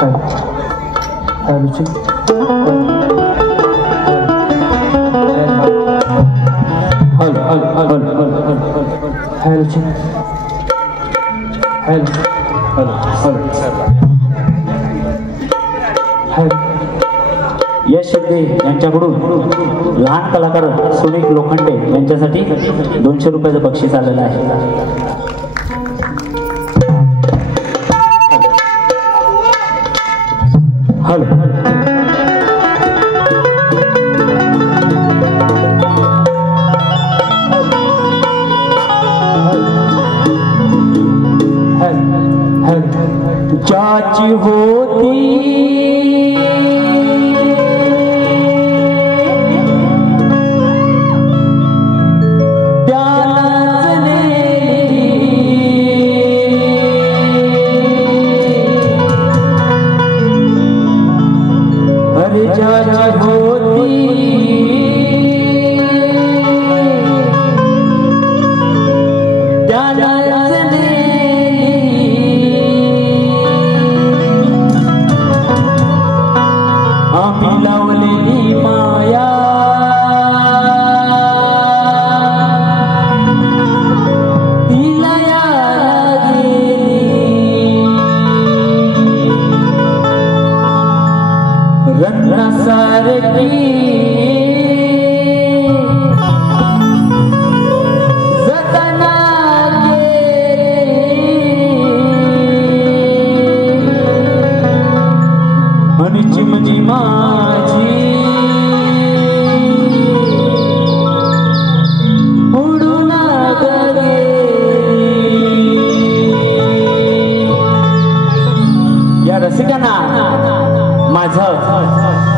यश शेट्टे यांच्याकडून लहान कलाकार सुनील लोखंडे यांच्यासाठी 200 रुपयाचं बक्षीस आलेलं आहे. हॅलो चाची होती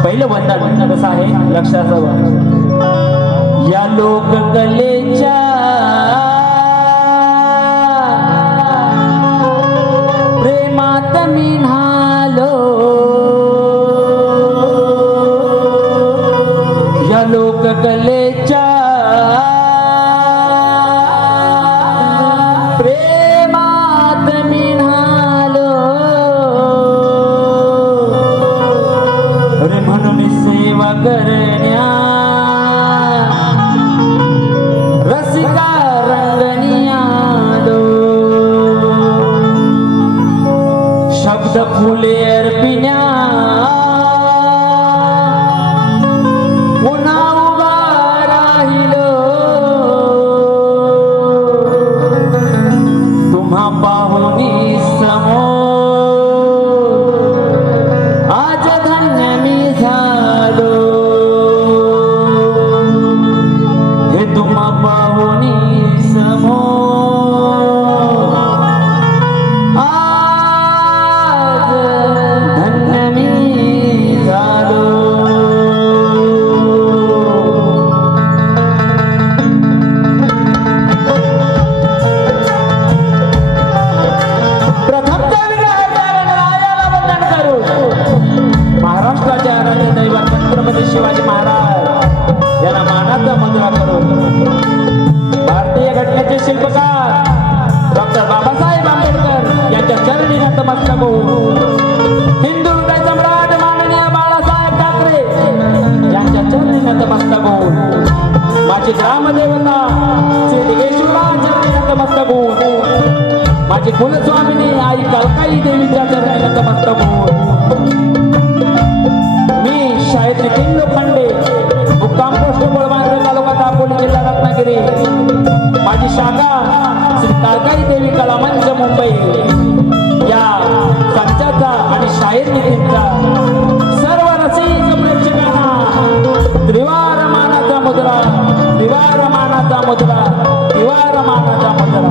पहिलं वंदन कसं आहे लक्षात या लोककलेच्या प्रेमात मी न्हालो या लोककलेच्या प्रेमात मी न्हालो अरे म्हणून सेवा करण्या रसिका रंगनिया दो शब्द फुले अर्पिण्या पुन्हा उभा राहिलो तुम्हा पाहुनी समोर आज धन्य मी झालो हे तुम्हा पाहुनी समोर आज धन्य मी झालो महाराष्ट्राच्या आराध्य दैवत छत्रपती शिवाजी महाराज याला मानाचा मुजरा करून भारतीय घटनेचे शिल्पकार डॉक्टर बाबासाहेब आंबेडकर यांच्या चरणी नतमस्तक होऊन हिंदू हृदय सम्राट माननीय बाळासाहेब ठाकरे यांच्या चरणी नतमस्तक होऊन माझी ग्रामदेवता श्री दिगेश्वराच्या चरणी नतमस्तक होऊन माझी कुलस्वामिनी आई कलकाई देवीच्या चरणी नतमस्तक होऊन शाहीर नितीन लोखंडे मुक्काम पोस्ट गोळमार्ग तालुका दापोली जिल्हा रत्नागिरी माझी शाखा श्री काळकाई देवी कलामंच मुंबई या संचाचा आणि शाहीर नितीनचा सर्व रसिक प्रेक्षकांना त्रिवार मानाचा मुद्रा त्रिवार मानाचा मुद्रा त्रिवार मानाचा मुद्रा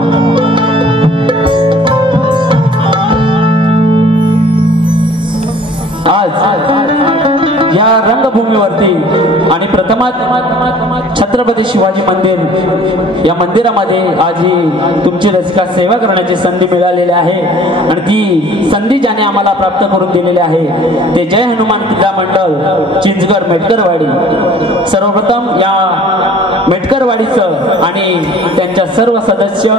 आज या रंगभूमीवरती आणि प्रथमात छत्रपती शिवाजी मंदिर या मंदिरामध्ये आज ही तुमची रसिका सेवा करण्याची संधी मिळालेली आहे आणि ती संधी ज्याने आम्हाला प्राप्त करून दिलेली आहे ते जय हनुमान क्रीडा मंडळ चिंचगड मेटकरवाडी। सर्वप्रथम या मेटकरवाडीचं आणि त्यांच्या सर्व सदस्य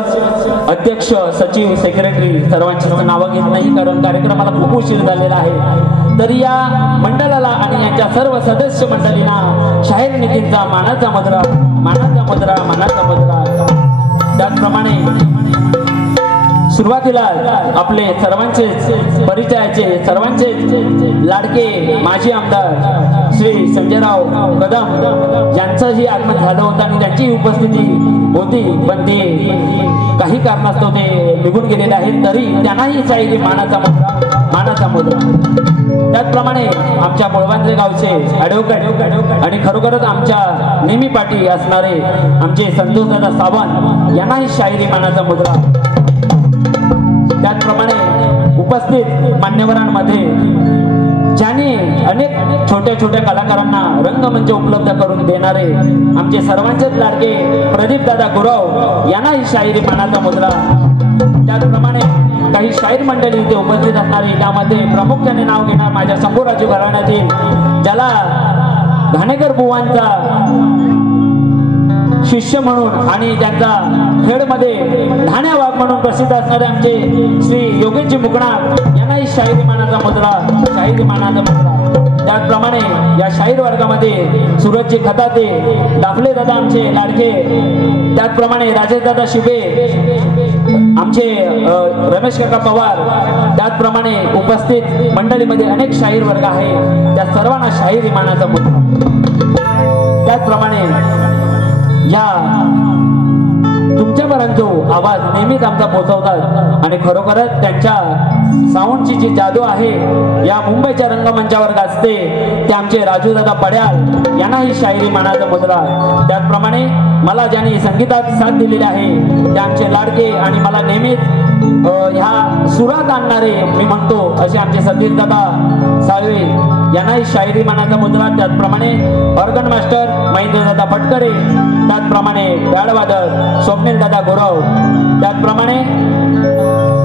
अध्यक्ष सचिव सेक्रेटरी सर्वांची नावं घेत नाही कारण कार्यक्रमाला खूप उशीर झालेला आहे। तरी या मंडळाला आणि यांच्या सर्व सदस्य मंडळींना शाहीर नितीनचा मानाचा मुद्रा मानाचा मुद्रा मानाचा मुद्रा। त्याचप्रमाणे सुरुवातीला आपले सर्वांचे परिचयाचे सर्वांचे लाडके माजी आमदार श्री संजयराव कदम यांचंही आगमन झालं होतं आणि त्यांची उपस्थिती होती पण ते काही कारणास्तव ते निघून गेलेले आहेत तरी त्यांनाही शाहिरी मानाचा मुद्रा। त्याचप्रमाणे आमच्या मुळबांजे गावचे ॲडव्होकेट आणि खरोखरच आमच्या नेहमी पाठी असणारे आमचे संतोषदादा सावंत यांनाही शाहिरी मानाचा मुद्रा। त्याचप्रमाणे उपस्थित मान्यवरांमध्ये ज्यांनी अनेक छोट्या छोट्या कलाकारांना रंगमंच उपलब्ध करून देणारे आमचे सर्वांचेच लाडके प्रदीप दादा गुरव यांनाही शाहिरी मानाचा मुद्रा। त्याचप्रमाणे काही शाहीर मंडळी इथे उपस्थित असणारे त्यामध्ये प्रामुख्याने नाव घेणार माझ्या शंभूराजे घराण्यातील ज्याला घाणेकर बुवांचा शिष्य म्हणून आणि त्यांचा खेळमध्ये ढाण्या वाघ म्हणून प्रसिद्ध असणारे आमचे श्री योगेशजी मुकणार यांनाही शाहिरी मानाचा मुद्रा शाहिरी मानाचा मुद्रा। त्याचप्रमाणे या शाहीर वर्गामध्ये सूरजजी खताते दाफले दादा आमचे लाडके त्याचप्रमाणे राजेश दादा शिबे आमचे रमेश काका पवार त्याचप्रमाणे उपस्थित मंडळीमध्ये अनेक शाहीर वर्ग आहे त्या सर्वांना शाहिरी मानाचा मुद्रा। त्याचप्रमाणे या तुमच्यापर्यंत जो आवाज नेहमीच आमचा पोहोचवतात आणि खरोखरच त्यांच्या साऊंडची जी जादू आहे या मुंबईच्या रंगमंचावर गाजते ते आमचे राजू दादा पड्याल यांनाही शाहिरी मानाचा मुद्रा। त्याचप्रमाणे मला ज्यांनी संगीतात साथ दिलेली आहे ते आमचे लाडके आणि मला नेहमीच ह्या सुरात आणणारे मी म्हणतो असे आमचे सतीश दादा साळवे यांनाही शाहिरी मानाचा मुद्रा। त्याचप्रमाणे ऑर्गन मास्टर महेंद्र दादा फटकरे त्याचप्रमाणे बॅडवादक स्वप्नील दादा गुरव त्याचप्रमाणे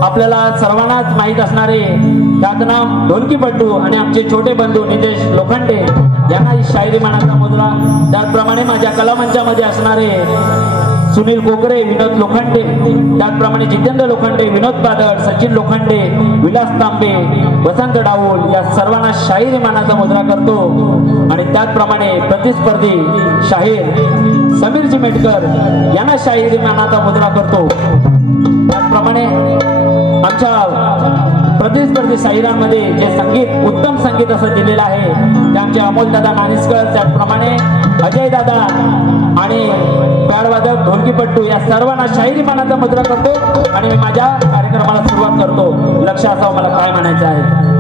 आपल्याला सर्वांनाच माहीत असणारे ख्यातनाम ढोलकीपट्टू आणि आमचे छोटे बंधू नितेश लोखंडे यांनाही शाहिरी मानाचा मुद्रा। त्याचप्रमाणे माझ्या कलामंचामध्ये असणारे सुनील कोकरे विनोद लोखंडे त्याचप्रमाणे जितेंद्र लोखंडे विनोद बादळ सचिन लोखंडे विलास तांबे वसंत डावोल या सर्वांना शाहिरी मानाचा मुद्रा करतो। आणि त्याचप्रमाणे प्रतिस्पर्धी शाहीर समीरजी मेटकर यांना शाहिरी मानाचा मुद्रा करतो। त्याचप्रमाणे आमच्या प्रतिस्पर्धी शाहिरांमध्ये जे संगीत उत्तम संगीत असं दिलेलं आहे ते आमचे अमोल दादा नानिस्कर त्याचप्रमाणे अजय दादा आणि बॅडवादक ढोलकीपट्टू या सर्वांना शाहिरी मानाचा मुद्रा करतो आणि मी माझ्या कार्यक्रमाला सुरुवात करतो। लक्ष असावं मला काय म्हणायचं आहे।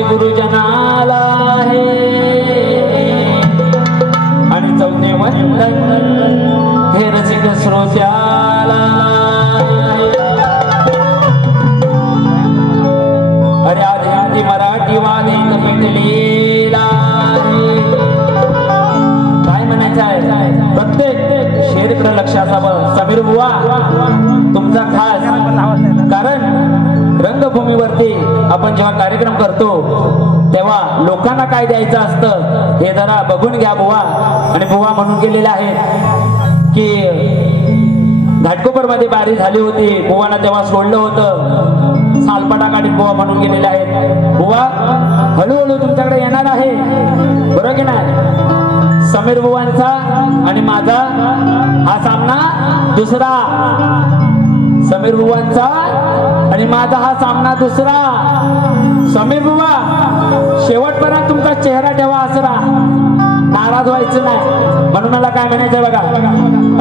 माझे गुरुजनाला आहे आणि चौथे वंदन हे रसिक श्रोत्याला अरे आज हिंदी मराठी वाद एक पेटलेला काय म्हणायचं आहे प्रत्येक शेरीकडे लक्ष असावं समीर बुवा तुमचा खास कारण रंगभूमीवरती आपण जेव्हा कार्यक्रम करतो तेव्हा लोकांना काय द्यायचं असतं हे जरा बघून घ्या बुवा आणि बुवा म्हणून गेलेले आहेत की घाटकोपर मध्ये बारी झाली होती बुवाना तेव्हा सोडलं होतं सालपाटा काढीत बुवा म्हणून गेलेले आहेत बुवा हळूहळू तुमच्याकडे येणार आहे बरोबर की नाही समीर बुवांचा आणि माझा हा सामना दुसरा समीर बुवांचा आणि माझा हा सामना दुसरा समीर बुवा शेवटपर्यंत तुमचा चेहरा ठेवा असरा नाराज व्हायचं नाही म्हणून मला काय म्हणायचं बघा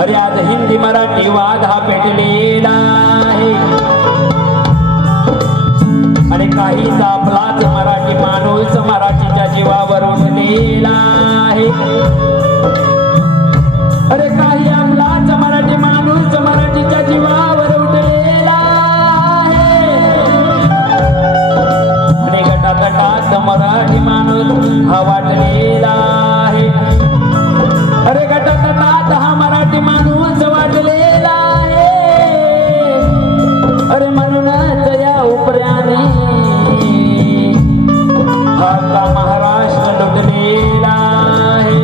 अरे आज हिंदी मराठी वाद हा पेटलेला आहे आणि काहीचा आपलाच मराठी माणूस मराठीच्या जीवावर उठलेला आहे अरे काही आपलाच मराठी माणूस मराठीच्या जीवावर उठलेला आहे आणि गटागटात मराठी माणूस हा वाटलेला आहे अरे गटागटात हा मराठी माणूस वाटलेला आहे अरे म्हणूनच या उपऱ्याने हा का महाराष्ट्र लुटलेला आहे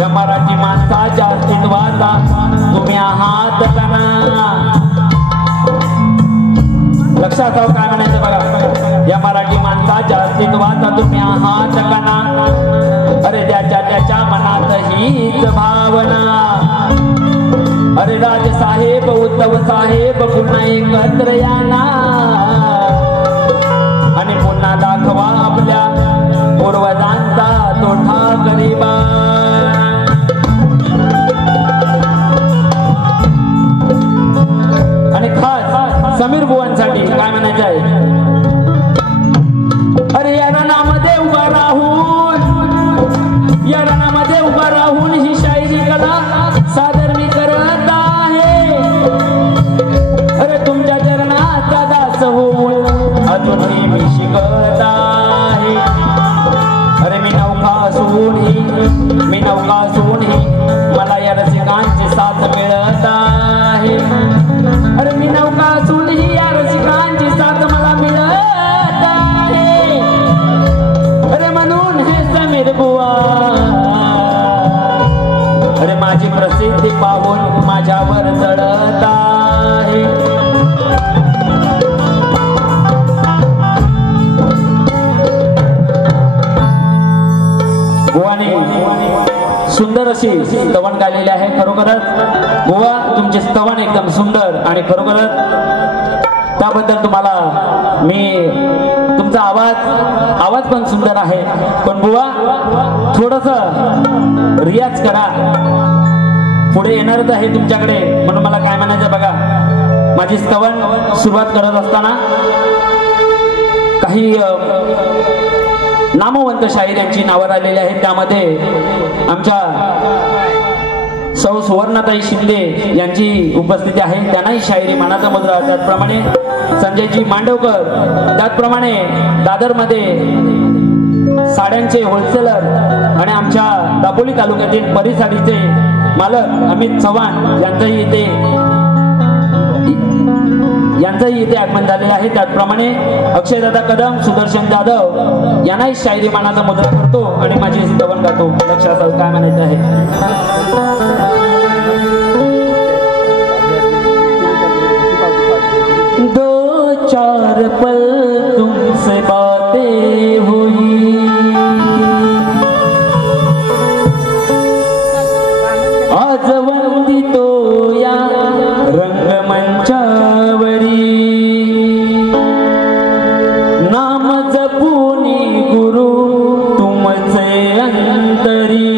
या मराठी माणसाच्या अस्तित्वाचा तुम्ही आहात कणा लक्षात ठेवा काय म्हणायचं बघा या मराठी माणसाच्या अस्तित्वाचा तुम्ही आहात कणा अरे त्याच्या मनात हीच भावना अरे राज साहेब उद्धव साहेब पुन्हा एकत्र याना आणि पुन्हा दाखवा आपल्या पूर्वजांचा तोठा गरिबा आणि खास समीर बुवांसाठी काय म्हणायचं आहे अरे या रणामध्ये उभा राहून ही शायरी कला सादर मी करत आहे अरे तुमच्या चरणाचा दास होऊन अजूनही मी शिकत आहे अरे मी नौका असूनही मला या रसिकांची साथ मिळत आहे अरे मी नौका असूनही या रसिकांची साथ मला मिळत आहे अरे म्हणून हे समीर बुवा अरे माझी प्रसिद्धी पाहून माझ्यावर चढत आहे बुवाने सुंदर अशी स्तवन गायलेली आहे खरोखरच बुवा तुमचे स्तवन एकदम सुंदर आणि खरोखरच त्याबद्दल तुम्हाला मी तुमचा आवाज पण सुंदर आहे पण बुवा थोडस रियाज करा पुढे येणारच आहे तुमच्याकडे म्हणून मला काय म्हणायचं बघा माझी स्तवन सुरुवात करत असताना काही नामवंत शाहीर यांची नावं आलेली आहेत त्यामध्ये आमच्या सौ सुवर्णाताई शिंदे यांची उपस्थिती आहे त्यांनाही शायरी मनाचा मुद्रा त्याचप्रमाणे संजयजी मांडवकर त्याचप्रमाणे दादरमध्ये साड्यांचे होलसेलर आणि आमच्या दापोली तालुक्यातील परिसाडीचे मालक अमित चव्हाण यांचंही इथे आगमन झालेलं आहे त्याचप्रमाणे अक्षयदादा कदम सुदर्शन जाधव यांनाही शायरी मनाचा मुद्रा करतो आणि माझी स्तवन गातो लक्षात काय म्हणायचं आहे दो चार पल तुमसे बातें हुई आज वंदितो या रंगमंचावरी नाम जपुनी गुरु तुमचे अंतरी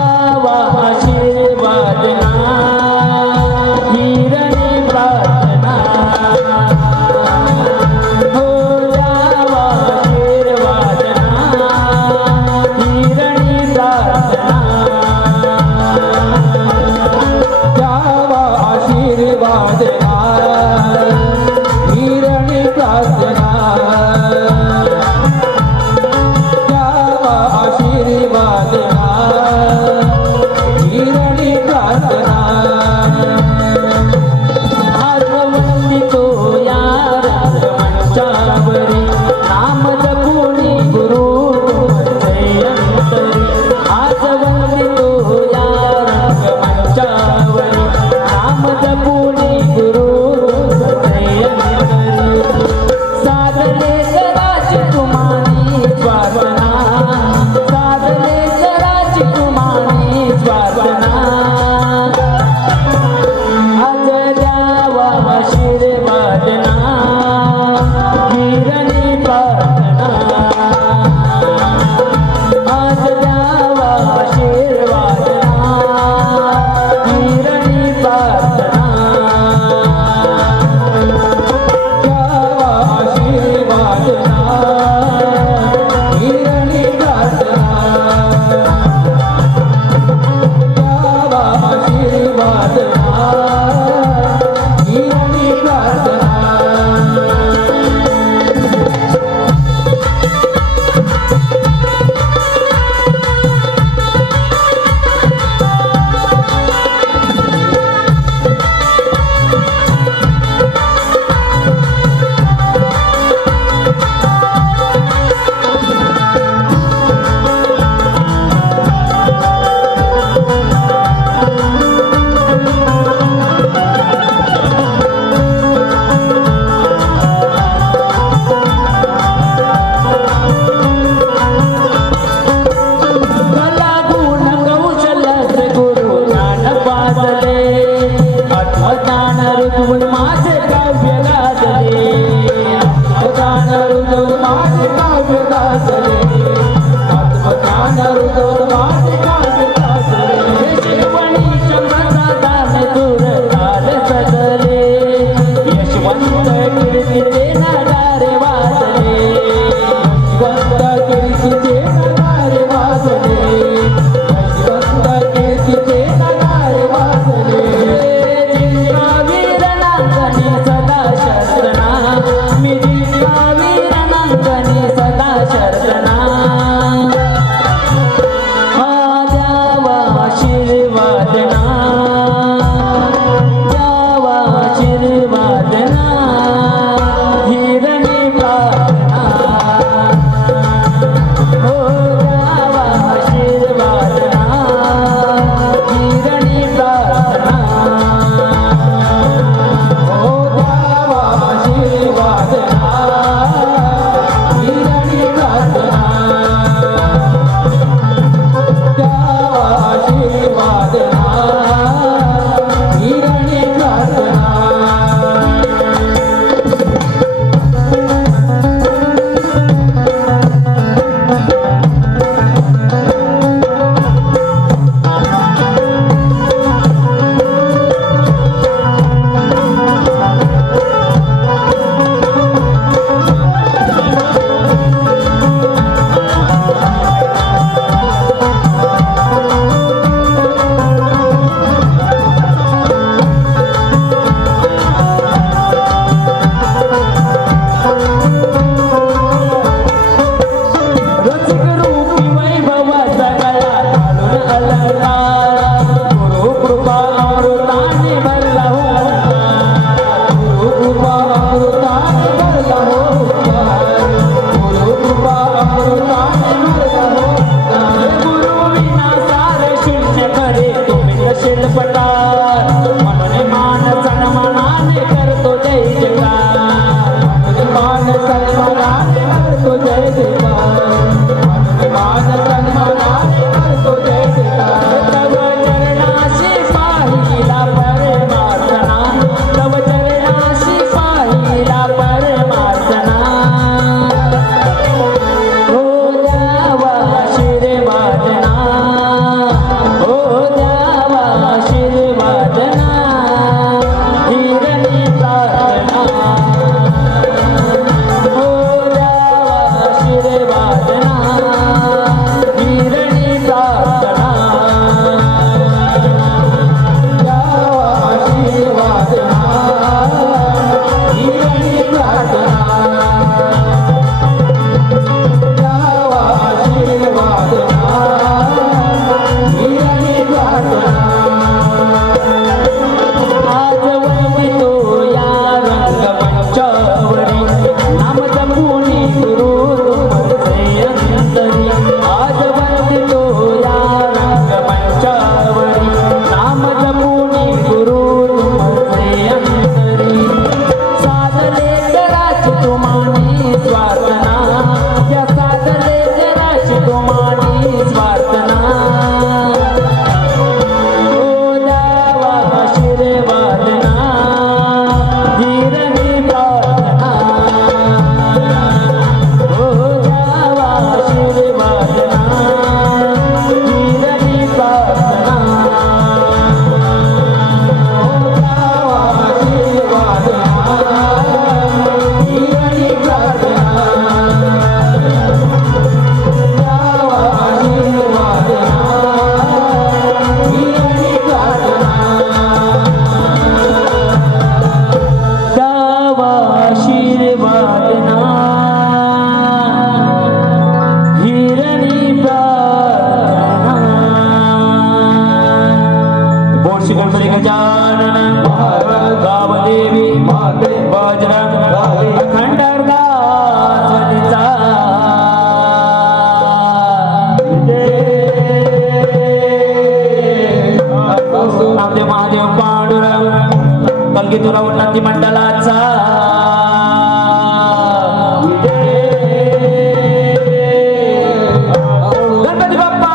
द्यावा आशीर्वाद ना हिरणी प्रार्थना हो द्यावा आशीर्वाद ना हिरणी प्रार्थना द्यावा आशीर्वाद ना हिरणी प्रार्थना द्यावा आशीर्वाद ना हिरणी प्रार्थना आजवंती तो या रंगमंचावरी नाम जपुनी गुरु जयंतरी आजवंती तो या रंगमंचावरी नाम जपुनी गुरु जयंतरी साधले कराची तुम्हारी स्वार्थना साधले कराची तुम्हारी स्वार्थना आज द्यावा आशीर्वाद ना हिरणी प्रार्थना आज द्यावा आशीर्वाद ना हिरणी प्रार्थना द्यावा आशीर्वाद ना हिरणी प्रार्थना द्यावा आशीर्वाद ना हिरणी प्रार्थना कला गुण कौशल्य गुरु ज्ञान पाजले आत्मज्ञान ऋतून माझे काव्य गाजले आत्मज्ञान ऋतून माझे काव्य गाजले आत्मज्ञान ऋतून माझे काव्य गाजले शिवणी चमदादान दूर काल सजले यशवंत कीर्तीचे नगारे वाजले यशवंत कीर्तीचे नगारे वाजले यशवंत कीर्तीचे नगारे वाजले जिंका वीरनांगणी सदा शर्तना मी जिंका वीरनांगणी सदा शर्तना द्यावा आशीर्वाद ना द्यावा आशीर्वाद ना हिरणी प्रार्थना हो द्यावा आशीर्वाद ना हिरणी प्रार्थना हो द्यावा आशीर्वाद ना हिरणी प्रार्थना द्यावा आशीर्वाद ना हिरणी प्रार्थना रसिक रूपी वैभवाचा गळा घालून अलंकार गुरु कृपा अमृताने भरला होता गुरु कृपा अमृताने भरला होता गुरु कृपा अमृताने भरला होता गुरु विना सारे शून्य खरे तुम्ही शिल्पकार म्हणून मान सन्मानाने करतो जय जयकार म्हणून मान सन्मानाने करतो जय जयकार मान सन्मानाने करतो जय जयकार तव चरणाशी पाहिला परमार्थना तव चरणाशी पाहिला परमार्थना हो द्यावा आशीर्वाद ना श्री गणपती गजानन महाराज गावदेवी बजरंग अखंडदास वनिता नामदेव महादेव पांडुरंग कलगीतुरा उन्नती मंडळाचा गणपती बाप्पा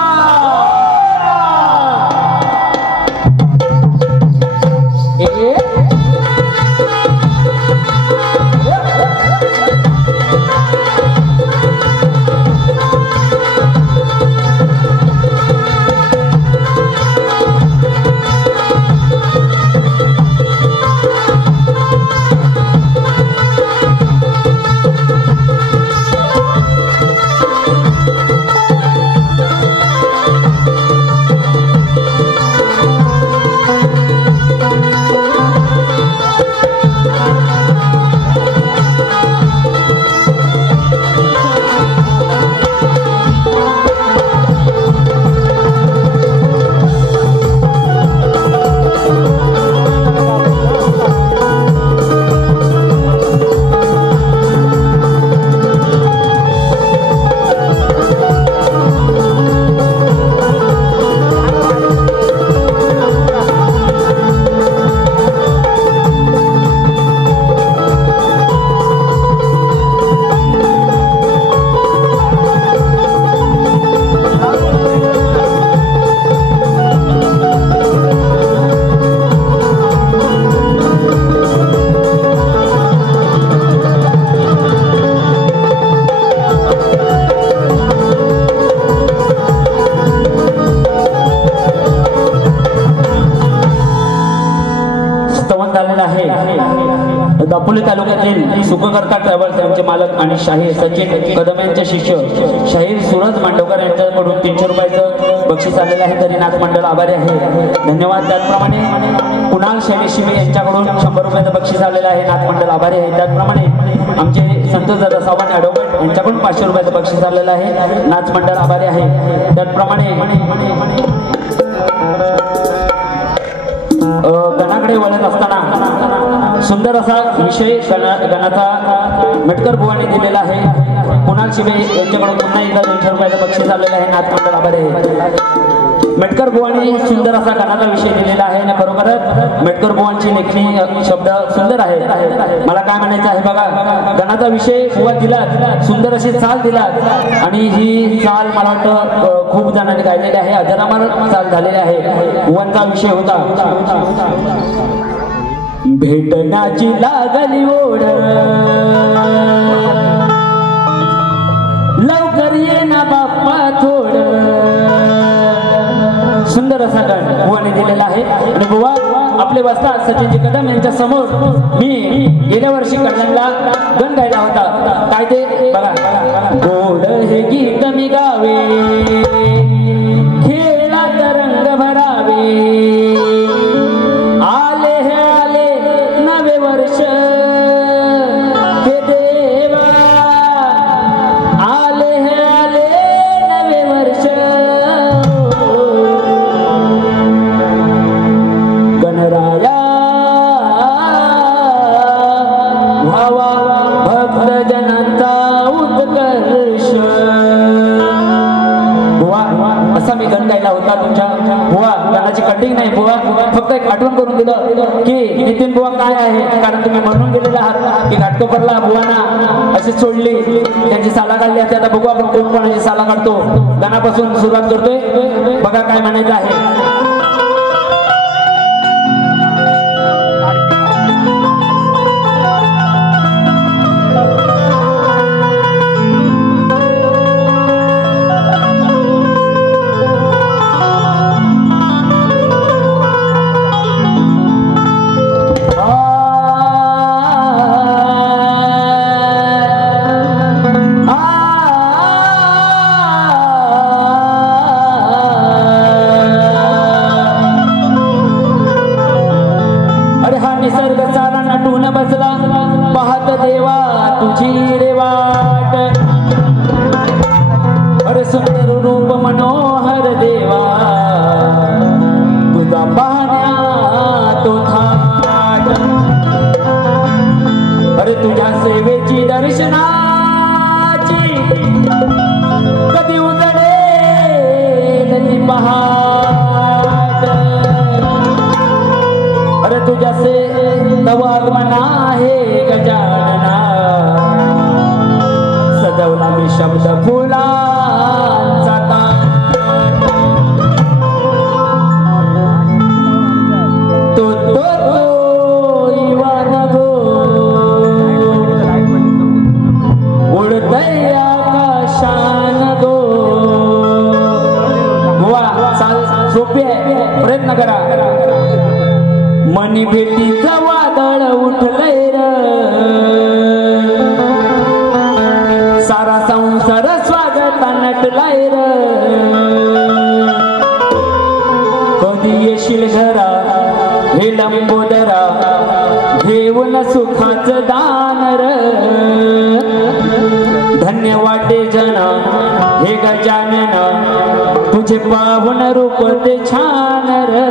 दापोली तालुक्यातील सुखकर्ता ट्रॅव्हल्स यांचे मालक आणि शाहीर सचिन कदम यांचे शिष्य शाहीर सूरज मांडवकर यांच्याकडून 300 रुपयाचं बक्षीस आलेलं आहे. तरी नाथ मंडळ आभारी आहे, धन्यवाद. त्याचप्रमाणे कुणाल शेवेशिवे यांच्याकडून 100 रुपयाचं बक्षीस आलेलं आहे, नाथ मंडळ आभारी आहे. त्याचप्रमाणे आमचे संतोष दादा सावंत ॲडव्होकेट यांच्याकडून 500 रुपयाचं बक्षीस आलेलं आहे, नाथ मंडळ आभारी आहे. त्याचप्रमाणे गणाकडे वळत असताना सुंदर असा विषय गणाचा मेटकर बुवाने दिलेला आहे. कुणाल शिवे यांच्याकडून पुन्हा एकदा 200 रुपयाचं बक्षीस आलेलं आहे, नाथ मंडळ आभारी आहे. मेटकर बुवांनी सुंदर असा गणाचा विषय दिलेला आहे आणि खरोखरच मेटकर बुवांची लेखणी शब्द सुंदर आहे. मला काय म्हणायचं आहे बघा, गणाचा विषय बुवा दिला, सुंदर अशी चाल दिला आणि ही चाल मला वाटतं खूप जणांनी गायलेली आहे, अजरामर चाल झालेली आहे. बुवांचा विषय होता भेटण्याची लागली ओढ, लवकर ये ना बाप्पा थोड. सुंदर असा गण बुवाने दिलेला आहे आणि बुवा आपले वस्ताद सचिनजी कदम यांच्या समोर मी गेल्या वर्षी कल्याणला गण गायला होता. काय ते बघा, गोड हे गीत मी गावे, खेळात रंग भरावे, आले हे आले नवे वर्ष, हे देवा आले हे आले नवे वर्ष. गणराया व्हावा भक्त जनांचा उत्कर्ष. बुवा असा मी गण गायला होता तुमच्या. बुवा गाण्याची कटिंग नाही, बुवा फक्त एक आठवण करून दिलं की नितीन बुवा काय आहे, कारण तुम्ही म्हणून गेलेले आहात की घाटकोपरला बुवाना अशी सोडली, त्यांची साला काढली असते. आता बघू आपण कोण कोणाची साला काढतो. गाण्यापासून सुरुवात करतोय, बघा काय म्हणायचं आहे. पाहण्यात थाट अरे तुझ्या सेवेची दर्शनाची कधी उजडेल ती पहाट अरे तुझ्या तव आगमन आहे गजानना सजवला मी शब्द फुलांचा ताट तो इवान गो उडतय आकाशान गो वा चाल सोपी आहे प्रयत्न करा मनी भेटीचं वादळ उठलंय र सारा संसार स्वागता नटलाय र कधी येशील घरा हे लंबोदरा घेऊन सुखाचं दान र धन्य वाटे जन हे गजानन तुझे पावन रूप ते छान र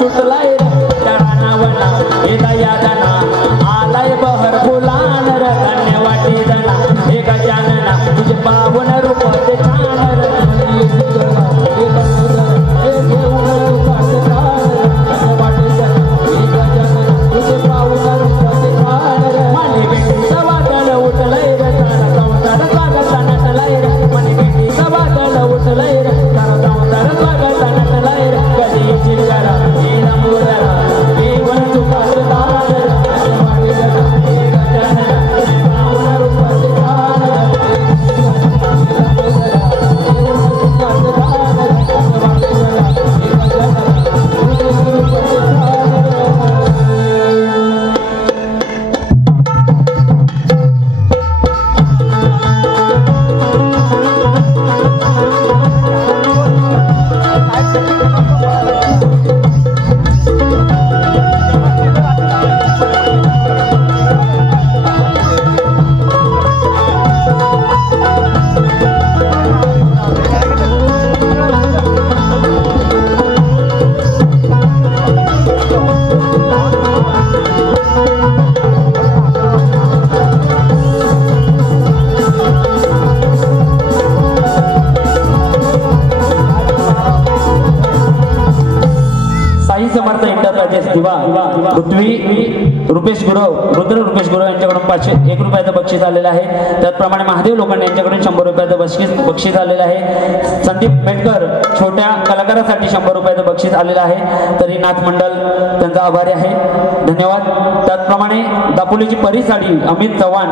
सुटलाय त्या रानावना पृथ्वी रुपेश गुरव, रुद्र रुपेश गुरव यांच्याकडून 501 रुपयाचं बक्षीस आलेलं आहे. त्याचप्रमाणे महादेव लोखंडे यांच्याकडून 100 रुपयाचं बक्षीस आलेलं आहे. संदीप मेटकर छोट्या कलाकारासाठी 100 रुपयाचं बक्षीस आलेलं आहे. तरी नाथ मंडळ त्यांचा आभारी आहे, धन्यवाद. त्याचप्रमाणे दापोलीची परिसाडी अमित चव्हाण,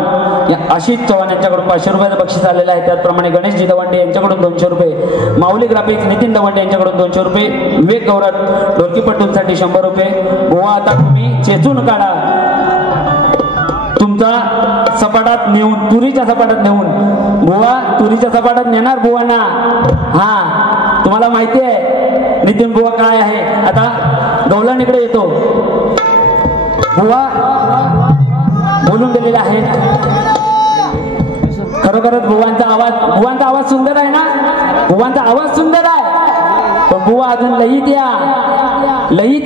आशिष चव्हाण यांच्याकडून 500 रुपयाचं बक्षीस आलेलं आहे. त्याचप्रमाणे गणेशजी दवंडे यांच्याकडून 200 रुपये, माऊली ग्राफिक्स नितीन दवंडे यांच्याकडून 200 रुपये, विवेक गौरव ढोलकीपट्टूंसाठी 100 रुपये. बुवा आता तुम्ही चेचून काढा तुमचा सपाटात नेऊन, तुरीच्या सपाटात नेऊन. बुवा तुरीच्या सपाटात नेणार बुवांना. हा तुम्हाला माहिती आहे नितीन बुवा काय आहे. आता गौलान इकडे येतो. बुवा बोलून गेलेले आहेत. खरोखरच बुवांचा आवाज सुंदर आहे ना. बुवांचा आवाज सुंदर आहे, पण बुवा अजून लईत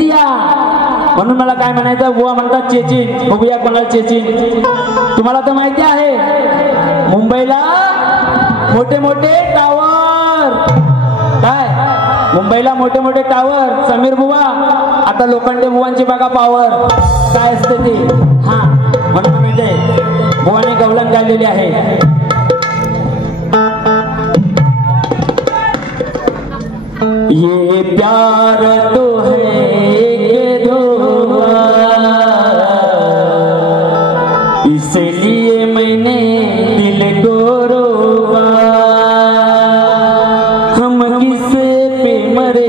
या. म्हणून मला काय म्हणायचं, बुवा म्हणतात चेचिन. बघूया कोणाला चेचिन. तुम्हाला तर माहिती आहे मुंबईला मोठे मोठे टावर, काय मुंबईला मोठे मोठे टावर. समीर बुवा आता लोखंडे बुवांची बघा पावर काय असते ते. हा म्हणून म्हणजे बुवाने गवलन गायलेली आहे. ये प्यार तो है कि धोखा, इसलिए मैंने दिल को रोका. हम किस पे मरे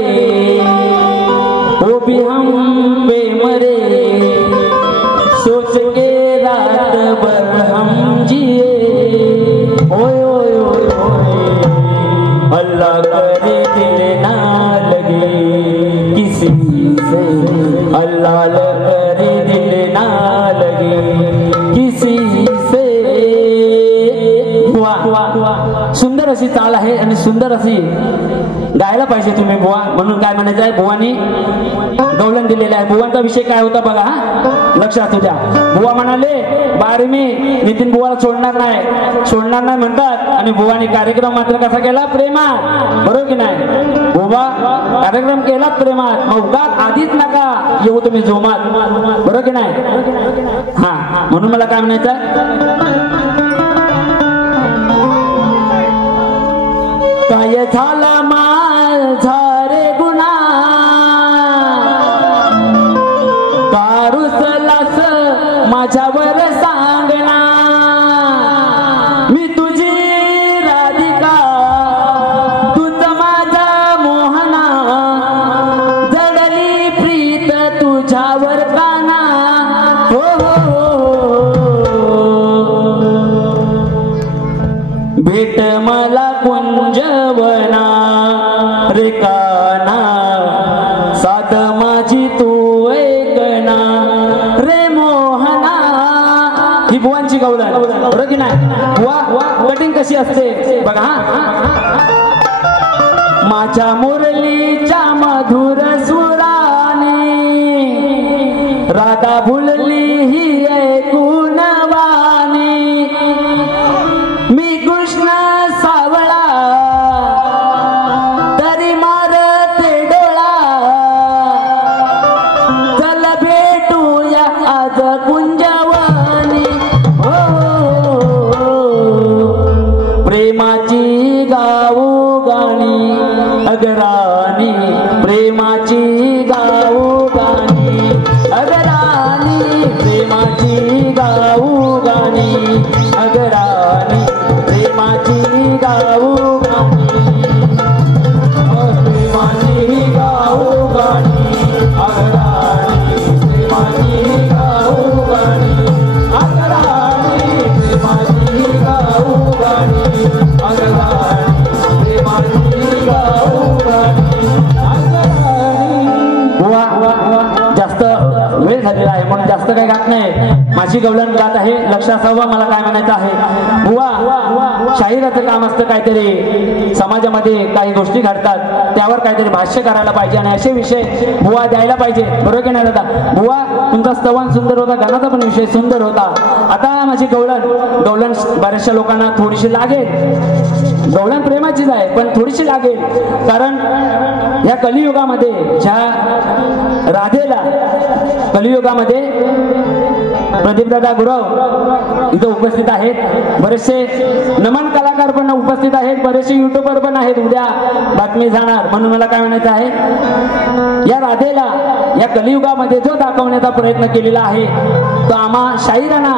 वो भी हम पे मरे, सोच के रात भर हम जिए. ओए ओए ओए अल्लाह करे दिल ना लगे किसी से, अल्लाह करे दिल ना लगे किसी से. सुंदर अशी चाल आहे आणि सुंदर अशी गायला पाहिजे तुम्ही बुवा. म्हणून काय म्हणायचं आहे, बुवानी गवलन दिलेलं आहे. बुवांचा विषय काय होता बघा, हा लक्षात द्या. बुवा म्हणाले बारमी नितीन बुवाला सोडणार नाही म्हणतात, आणि बुवानी कार्यक्रम मात्र कसा केला, प्रेमात. बरोबर की नाही. बुवा कार्यक्रम केला प्रेमात, मग उगाच आधीच नका येऊ तुम्ही जोमात. बरोबर की नाही. हा म्हणून मला काय म्हणायचं, काय झाला माझा रे गुन्हा, का रुसलास माझ्यावर सांगना. मी तुझी राधिका, तुझ माझा मोहना, जडली प्रीत तुझ्यावर काना. हो भेट मला कुंजवना रे काना, साध माझी तू ऐकना रे मोहना. ही बुवांची गवलन, बरोबर की नाही. बुवा कटिंग कशी असते बघा. माझ्या मुरलीच्या मधुर सुराने राधा भुलली ही ऐकून वाणी. मी कृष्ण सावळा तरी मारते डोळा, चल भेटूया आज कुंजवनी. प्रेमाची गाऊ गाणी अगराणी, प्रेमाची गाऊ गाणी अगराणी, प्रेमाची गाऊ गाणी अगराणी, प्रेमाची गाऊ गाणी, प्रेमाची गाऊ गाणी अगराणी, प्रेमाची गाऊ गाणी अगराणी, प्रेमाची गाऊ गाणी अगराणी, प्रेमाची गाऊ गाणी अगराणी. जास्त वेळ झालेला आहे म्हणून जास्त काही गात नाही. माझी गवलन गात आहे, लक्षात असावं मला काय म्हणायचं आहे. बुवा शाहिराचं काम असतं, काहीतरी समाजामध्ये काही गोष्टी घडतात त्यावर काहीतरी भाष्य करायला पाहिजे आणि असे विषय बुवा द्यायला पाहिजे. बरोबर की नाही दादा. बुवा तुमचा स्तवन सुंदर होता, गाण्याचा पण विषय सुंदर होता. आता माझी गवळण बऱ्याचशा लोकांना थोडीशी लागेल. गवळण प्रेमाचीच आहे पण थोडीशी लागेल, कारण या कलियुगामध्ये ज्या राधेला कलियुगामध्ये प्रदीपदादा गुरव इथं उपस्थित आहेत, बरेचसे नमन कलाकार पण उपस्थित आहेत, बरेचसे युट्यूबर पण आहेत. उद्या बातमी जाणार, म्हणून मला काय म्हणायचं आहे, या राधेला या कलियुगामध्ये जो दाखवण्याचा प्रयत्न केलेला आहे तो आम्हा शाहिरांना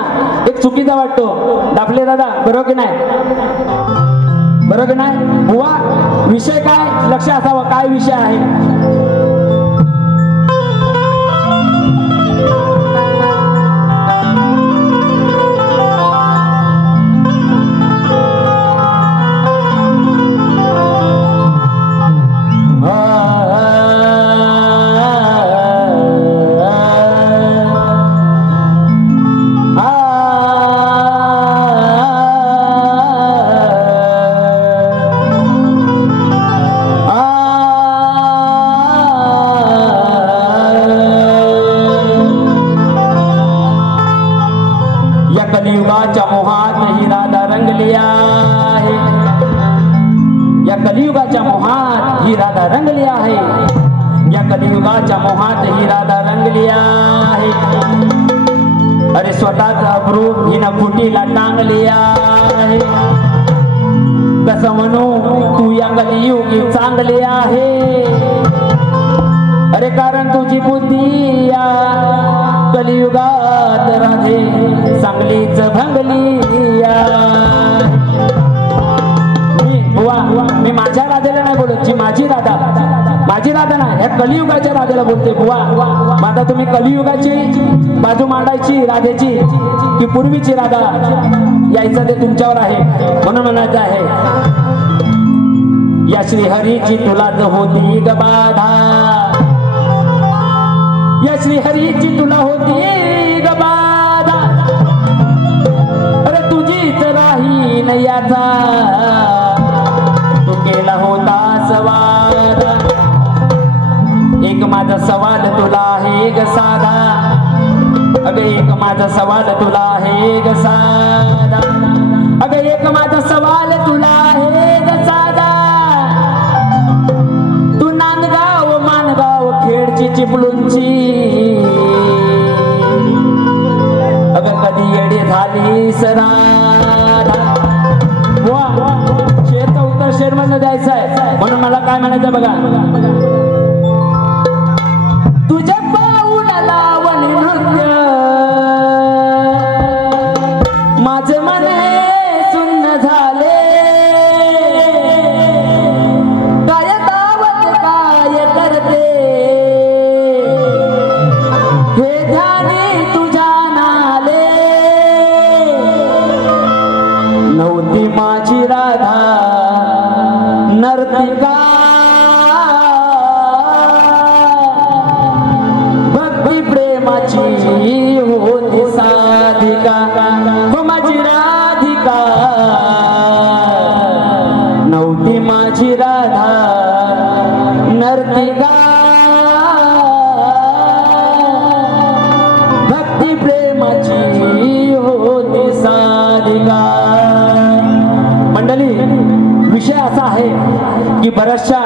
एक चुकीचा वाटतो. दाफले दादा बरोबर की नाही? बरोबर की नाही? बुवा विषय काय लक्ष असावं, काय विषय आहे? कलियुगाच्या मोहात ही राधा रंगली आहे, या कलियुगाच्या मोहात ही राधा रंगली आहे, या कलियुगाच्या मोहात ही राधा रंगली आहे. अरे स्वतःचा अब्रू हिनं फुटीला टांगली आहे, कसं म्हणू तू या कलियुगी चांगली आहे. अरे कारण तुझी बुद्धी या कलियुगात राधे चांगलीच भंगली. मी माझ्या राधेला नाही बोलत, जी माझी राधा ना ह्या कलियुगाच्या राधेला बोलते. बुवा माझा तुम्ही कलियुगाची बाजू मांडायची राधेची की पूर्वीची राधा, यायचं ते तुमच्यावर आहे. म्हणून म्हणायचं आहे, या श्रीहरीची तुलाच होती ग बाधा, या श्रीहरीची तुला होती ग बाधा. अरे तुझीच राही न याचा तू केला होता सवाल. एक माझा सवाल तुला आहे ग साधा, अगं एक माझा सवाल तुला आहे ग साधा, अगं एक माझा सवाल तुला आहे ग साधा. तू नांदगाव मानगाव खेडची चिपळूणची, अगं कधी येडी झाली राधा. शेरचं उत्तर शेरमधनं द्यायचं आहे, म्हणून मला काय म्हणायचं बघा, तुझ्या पाऊल लावण नृत्य माझे मन सुन्न झाले. काय दावत काय करते हे ध्यानी तुझ्या नाले. नव्हती माझी राधा नर्तिका, भक्ती प्रेमाची होती साधिका. हो माझी राधिका नव्हती माझी राधा नर्तिका, भक्ती प्रेमाची होती साधिका. मंडळी विषय असा आहे की बऱ्याचशा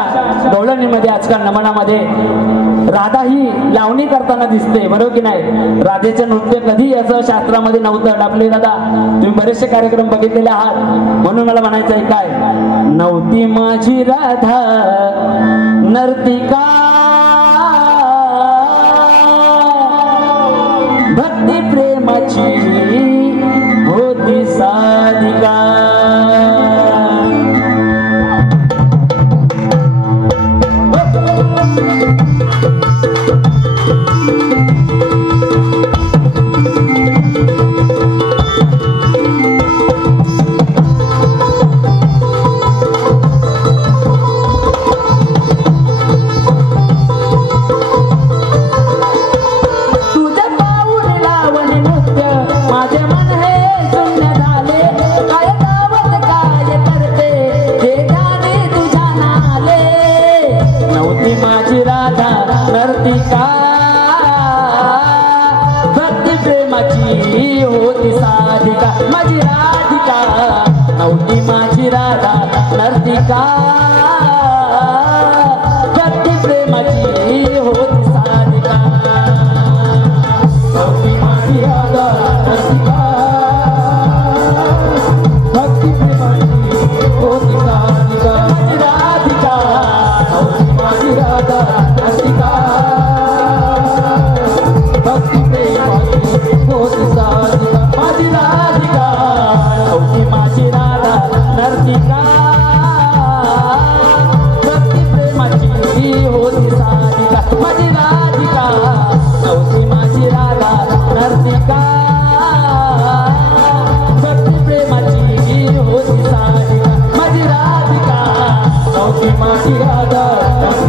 गवळणीमध्ये आजकाल नमनामध्ये राधा ही लावणी करताना दिसते, बरोबर की नाही? राधेचं नृत्य कधी असं शास्त्रामध्ये नव्हतं. आपले दादा तुम्ही बरेचसे कार्यक्रम बघितलेले आहात, म्हणून मला म्हणायचं आहे काय, नव्हती माझी राधा नर्तिका, भक्ती प्रेमाची होती साधिका. माझे मन हे शून्य झाले, काय प्रेमाची होती साधिका माझी राधिका नव्हती माझी राधा नर्तिका भक्ती प्रेमाची होती साधिका नव्हती माझी राधा नर्तिका भक्ती प्रेमाची होती साधिका माझी राधिका नव्हती माझी राधा नर्तिका भक्ती प्रेमाची होती साधिका माझी राधिका नव्हती माझी राधा नर्तिका भक्ती प्रेमाची होती साधिका माझी राधिका नव्हती माझी राधा नर्तिका भक्ती प्रेमाची होती साधिका माझी राधिका नव्हती माझी राधा नर्तिका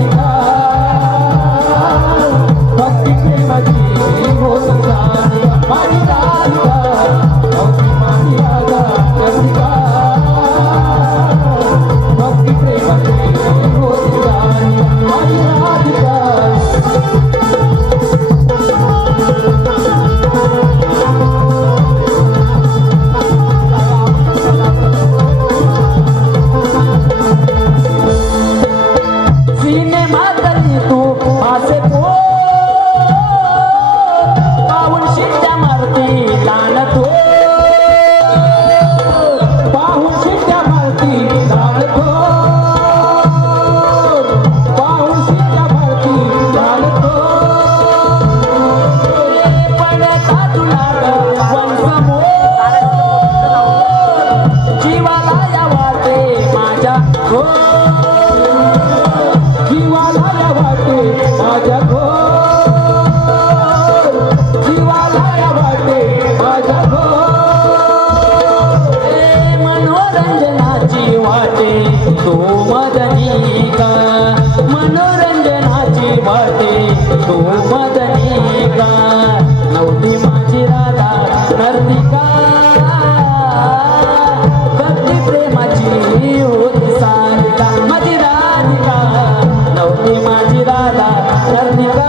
भक्ती प्रेमाची होती साधिका माझी राधिका नव्हती माझी राधा नर्तिका भक्ती प्रेमाची होती साधिका माझी राधिका सिनेमा तरी तू असे पाहून शिट्ट्या मारती लानतो पाहून शिट्ट्या मारती लानतो पाहून शिट्ट्या मारती लानतो पडता तुला वंशमो जीवाला या वाटे माझ्या हो जीवाला या वाटे माझ्या हो जीवाला या वाटे माझ्या हो मनोरंजनाची वाटे तो मदनी का मनोरंजनाची वाटे तो मदनी का नव्हती माझी राधा नर्तिका भक्ती प्रेमाची होती साधिका माझी राधिका नव्हती माझी राधा नर्तिका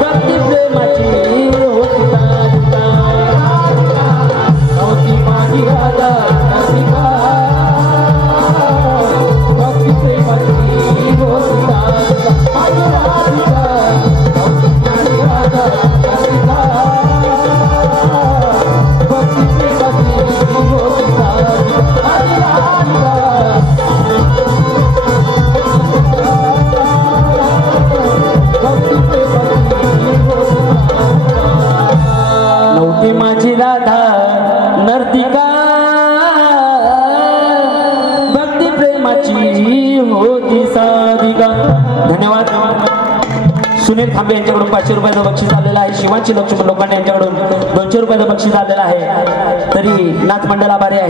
भक्ती प्रेमाची होती साधिका नव्हती माझी राधा नर्तिका भक्ती प्रेमाची होती साधिका माझी राधिका नव्हती माझी राधा नर्तिका भक्ती प्रेमाची होती साधिका माझी राधिका नव्हती माझी राधा नर्तिका भक्ती प्रेमाची होती साधिका. धन्यवाद. सुनील खांबे यांच्याकडून 500 रुपयाचं बक्षीस आलेलं आहे. शिवाजी लक्ष्मण लोखंडे यांच्याकडून 200 रुपयाचं बक्षीस आलेलं आहे. तरी नाथ मंडळ आभारी आहे.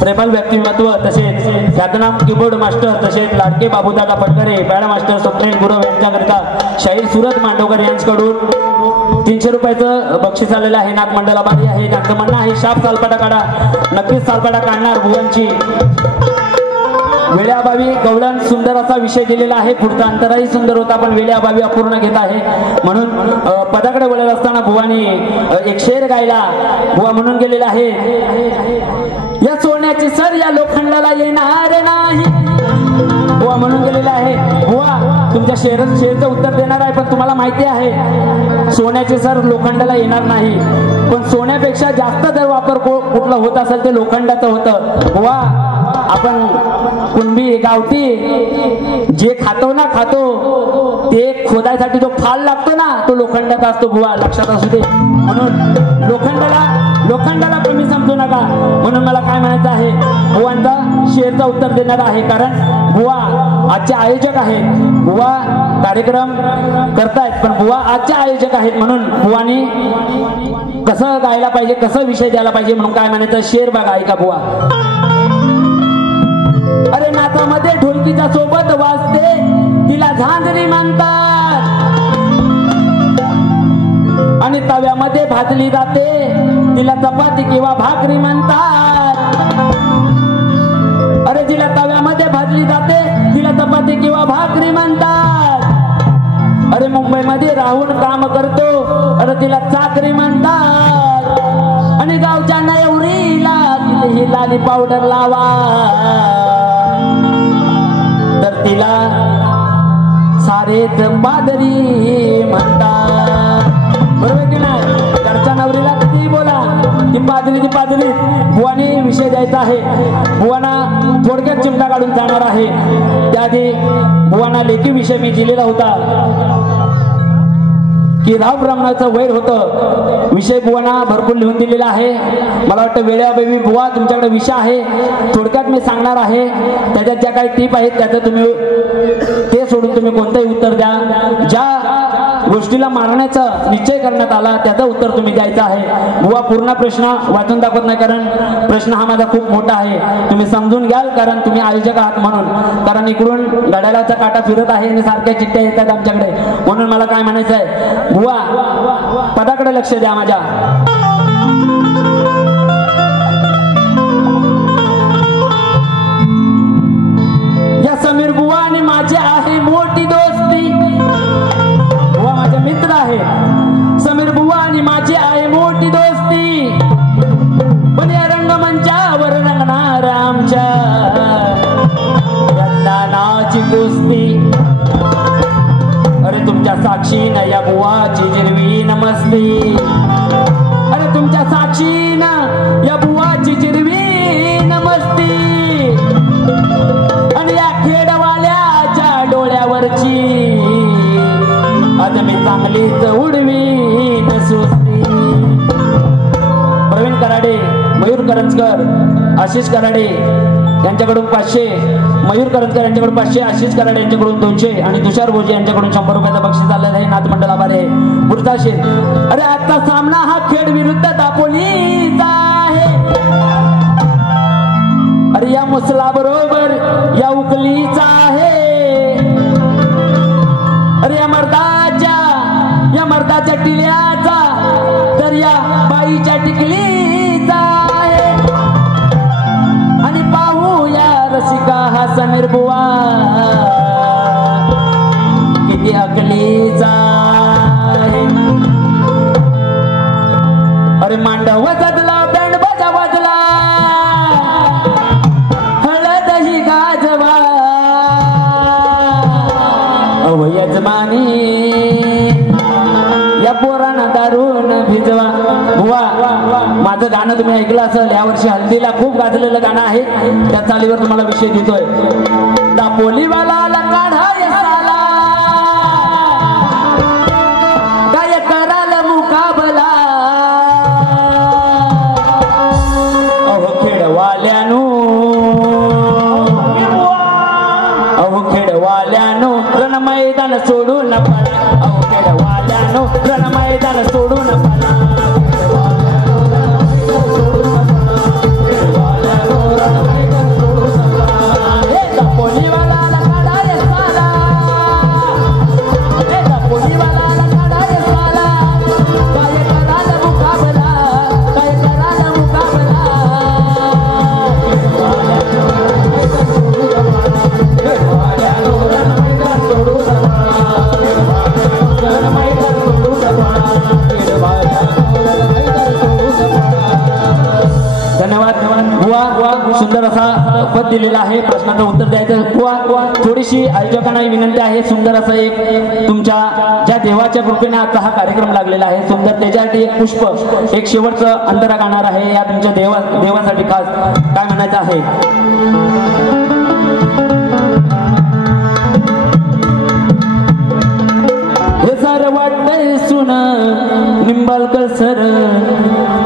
प्रेमल व्यक्तिमत्व तसेच ख्यातनाम कीबोर्ड मास्टर तसेच लाडके बाबूदादा पटकरे बँड मास्टर स्वप्नील गुरव यांच्याकरिता शाहीर सुरत मांडवकर यांच्याकडून 300 रुपयाचं बक्षीस आलेलं आहे. नाथ मंडळ आभारी आहे. त्यांचं म्हणणं आहे शाप सालपाटा काढा. नक्कीच सालपाटा काढणार भुवनची वेळेअभावी गवळण सुंदर असा विषय दिलेला आहे. पुढचा अंतराही सुंदर होता पण वेळेअभावी अपूर्ण घेत आहे. म्हणून पदाकडे वळत असताना बुवानी एक शेर गायला. बुवा म्हणून गेलेला आहे या सोन्याची सर या लोखंडाला येणार नाही. बुवा म्हणून गेलेला आहे. बुवा तुमच्या शेरचं उत्तर देणार आहे पण तुम्हाला माहिती आहे सोन्याचे सर लोखंडाला येणार नाही. पण सोन्यापेक्षा जास्त जर वापर कुठला होत असेल ते लोखंडाचं होतं. बुवा आपण कुणबी गावठी जे खातो ना ते खोदायसाठी जो फाल लागतो ना तो लोखंडाचा असतो. बुवा लक्षात असू दे. म्हणून लोखंडाला कमी समजू नका. म्हणून मला काय म्हणायचं आहे बुवांचा शेरचं उत्तर देणार आहे. कारण बुवा आजचे आयोजक आहेत, बुवा कार्यक्रम करतायत पण बुवा आजचे आयोजक आहेत म्हणून बुवानी कसं गायला पाहिजे, कसं विषय द्यायला पाहिजे म्हणून काय म्हणायचं शेर बघा ऐका बुवा. अरे नाचामध्ये ढोलकीच्या सोबत वाजते तिला झांजरी म्हणतात आणि तव्यामध्ये भाजली जाते तिला चपाती किंवा भाकरी म्हणतात. अरे जिला तव्यामध्ये भाजली जाते तिला चपाती किंवा भाकरी म्हणतात. अरे मुंबईमध्ये राहून काम करतो अरे तिला चाकरी म्हणतात आणि गावच्या नवरीला ही लाली पावडर लावा तर तिला सारेच पादरी म्हणतात. बरोबर की नाही? घरच्या नवरीला किती बोला ती पादरी. बुवाने विषय द्यायचा आहे, बुवाना थोडक्यात चिमटा काढून जाणार आहे. त्याआधी बुवाना लेखी विषय मी दिलेला होता की राव ब्राह्मणाचं वैर होतं. विषय बुवाना भरपूर लिहून दिलेला आहे. मला वाटतं वेळेअभावी बुवा तुमच्याकडे विषय आहे थोडक्यात मी सांगणार आहे. त्याच्यात ज्या काही टीप आहेत त्याचं तुम्ही ते सोडून तुम्ही कोणतंही उत्तर द्या. ज्या गोष्टीला मारण्याचा निश्चय करण्यात आला त्याचं उत्तर तुम्ही द्यायचं आहे. बुवा पूर्ण प्रश्न वाचून दाखवत नाही कारण प्रश्न हा माझा खूप मोठा आहे. तुम्ही समजून घ्याल कारण तुम्ही आयोजक आहात म्हणून. कारण इकडून घड्याळाचा काटा फिरत आहे आणि सारख्या चिठ्ठ्या येतात आमच्याकडे म्हणून मला काय म्हणायचं आहे बुवा पदाकडे लक्ष द्या माझ्या. या समीर बुवा आणि माझी आहे मोठी दोस्ती. बुवा माझे मित्र आहे. समीर बुवा आणि माझी आहे मोठी दोस्ती पण या रंगमंचावर रंगणार आमच्या नाची कुस्ती. अरे तुमच्या साक्षीनं या बुवाची जिरवी नमस्ती. अरे तुमच्या साक्षीनं या बुवाची जिरवी नमस्ती आणि या खेडवाल्याच्या डोळ्यावरची आज मी चांगलीच उडवी सुस्ती. प्रवीण कराडे, मयूर करंजकर, आशिष कराडे यांच्याकडून 500, मयूर करंजकर यांच्याकडून 500, आशिष कराडे यांच्याकडून 200 आणि तुषार भोजे यांच्याकडून 100 रुपयाचा बक्षीस आलेला आहे. नाथ मंडळ आभार आहे. पुढचा शेर. अरे आजचा सामना हा खेड विरुद्ध दापोलीचा आहे. अरे या मुसला बरोबर या उकलीचा आहे. अरे या मर्दाच्या टिल्याचा तर या बाईच्या टिकलीचा आहे. आणि पाहू या रसिका हा समीर बुवा किती अकलीचा आहे. अरे मांडव वाजला बँड बाजा वाजला हळद ही गाजवा अवयजमानी या पोरांना दारून भिजवा. बुवा माझं गाणं तुम्ही ऐकलं असेल यावर्षी हल्दीला खूप गाजलेलं गाणं आहे. त्या चालीवर तुम्हाला विषय देतोय. दापोलीवाला काढा यसाला काय कराल मुकाबला अहो खेडवाल्यानो रण मैदान सोडून पडा. अहो खेडवाल्यानो रण मैदान सोडून पडा. सुंदर असा पद दिलेला आहे. प्रश्नाचं उत्तर द्यायचं. बुवा थोडीशी आयोजकांना विनंती आहे. सुंदर असं एक तुमच्या ज्या देवाच्या कृपेने आता हा कार्यक्रम लागलेला आहे सुंदर त्याच्यासाठी एक पुष्प एक शेवटचं अंतरा गाणार आहे. या तुमच्या देवासाठी खास काय म्हणायचं आहे. हे सर वाटतंय सुन निंबाळकर सर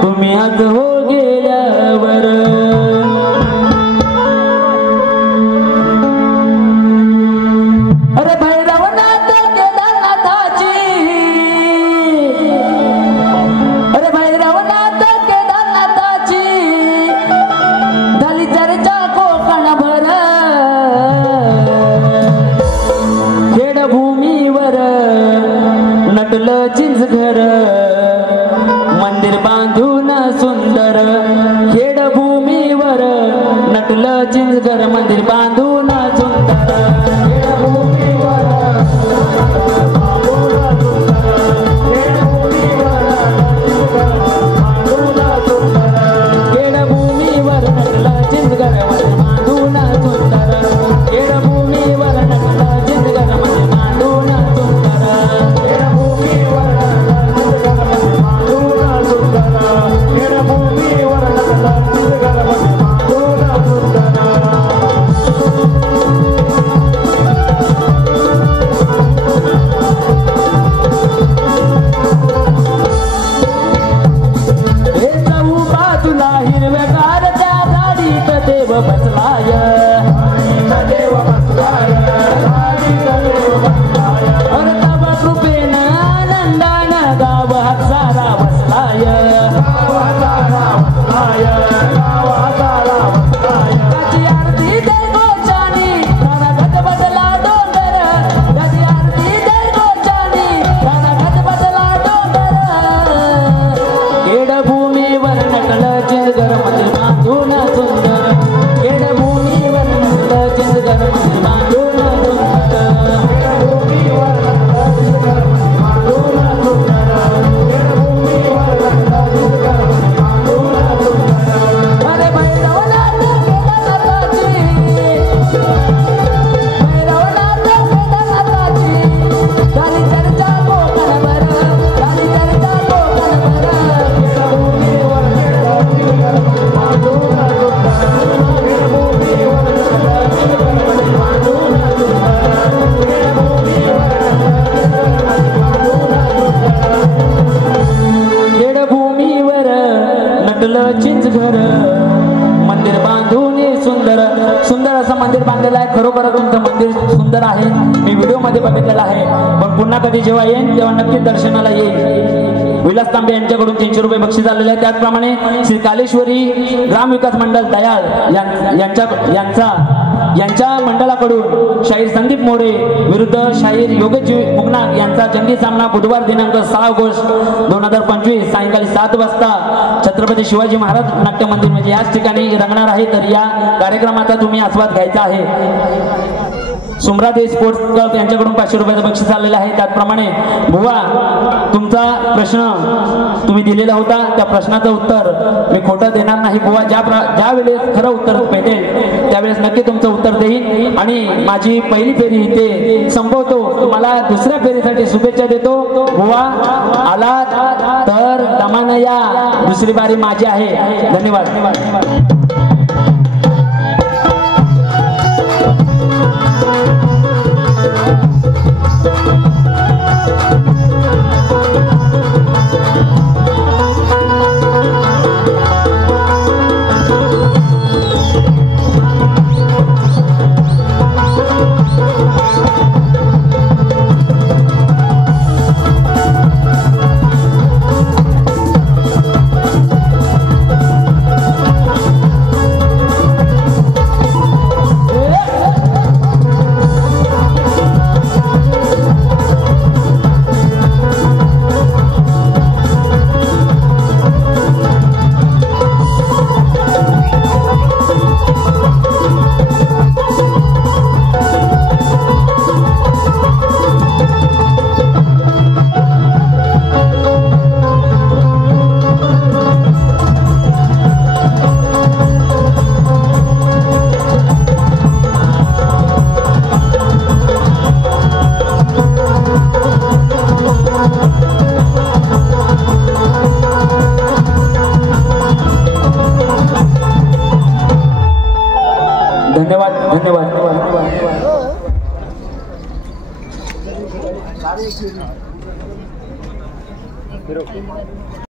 तुम्ही आज हो गेल्यावर नटलं चिंच घर मंदिर बांधून सुंदर खेडभूमीवर नटलं चिंच घर मंदिर बांधून सुंदर बसलाय देव बसलाय और तब कृपेन आनंदान गाव सारा बसलाय त्याची आरती दे गोचानी घट बदला डोंगर त्याची आरती दे गोचानी घट बदला डोंगर खेडभूमीवर नटलं चिंचघर मंदिर बांधून सुंदर चिंचघर मंदिर बांधून सुंदर सुंदर असं मंदिर बांधलेलं आहे. खरोखर तुमचं मंदिर सुंदर आहे. मी व्हिडिओ मध्ये बघितलेला आहे. पण पुन्हा कधी जेव्हा येईन तेव्हा नक्की दर्शनाला येईल. विलास तांबे यांच्याकडून 300 रुपये बक्षीस आलेले आहे. त्याचप्रमाणे श्री कालेश्वरी ग्राम विकास मंडळ दयाळ यांच्या मंडळाकडून शाहीर संदीप मोरे विरुद्ध शाहीर योगेश मुगनाथ यांचा जंगी सामना बुधवार दिनांक 6 ऑगस्ट 2025 सायंकाळी 7 वाजता छत्रपती शिवाजी महाराज नाट्य मंदिर म्हणजे याच ठिकाणी रंगणार आहे. तर या कार्यक्रमाचा तुम्ही आस्वाद घ्यायचा आहे. सुमरादेव स्पोर्ट्स क्लब यांच्याकडून 500 रुपयाचं बक्षीस आलेलं आहे. त्याचप्रमाणे बुवा तुमचा प्रश्न तुम्ही दिलेला होता त्या प्रश्नाचं उत्तर मी खोटं देणार नाही. बुवा ज्या वेळेस खरं उत्तर भेटेल त्यावेळेस नक्की तुमचं उत्तर देईन आणि माझी पहिली फेरी इथे संपवतो. तुम्हाला दुसऱ्या फेरीसाठी शुभेच्छा देतो. बुवा आलात तर दमानं या. दुसरी बारी माझी आहे. धन्यवाद. धन्यवाद.